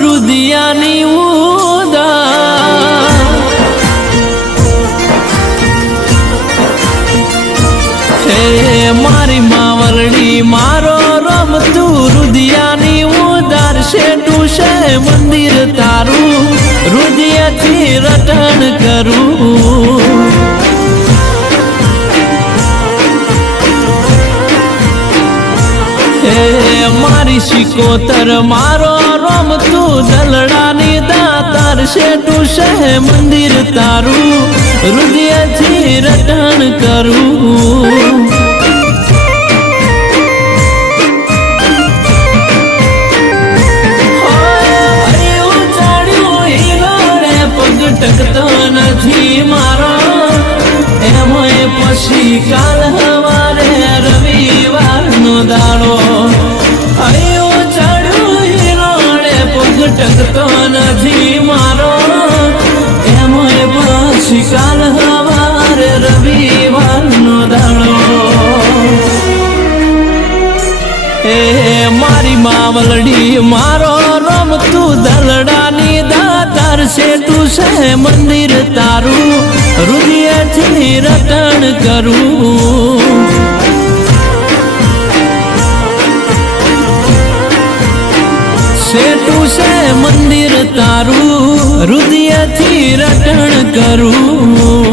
રુદિયાની ઉદાર હે મારી માવલડી મારો રમતું રુદિયાની ઉદાર શેઠું છે મંદિર તારું રુદિયાથી રટણ કરું મારી શિકોતર મારો રમતું દલડાની દાતાર શેઠું છે મંદિર તારું હૃદયથી રટણ કરું ટકતો નથી મારો એમાંય પછી કાલ હવારે રવિવારનો દાડો આયો ચડ્યું હિરોડે પગ ટકતો નથી મારો એમાંય પછી કાલ હવારે રવિવારનો દાડો એ મારી માવલડી મારો રમતું દલડાની દાતાર શેઠું છે મંદિર તારું હૃદયથી રટણ કરું શેઠું છે મંદિર તારું હૃદયથી રટણ કરું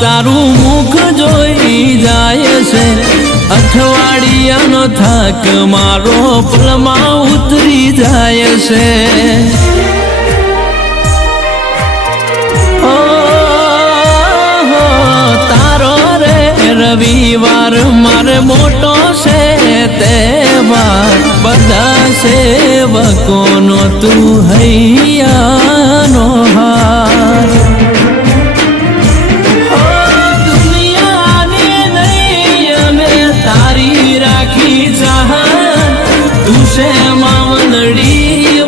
તારું મુખ જોઈ જાય છે અઠવાડિયાનો થાક મારો પલમાં ઉતરી જાય છે તારો રે રવિવાર મારે મોટો છે તહેવાર બધા સેવકોનો તું હૈયાનો હાર તું છે માવલડી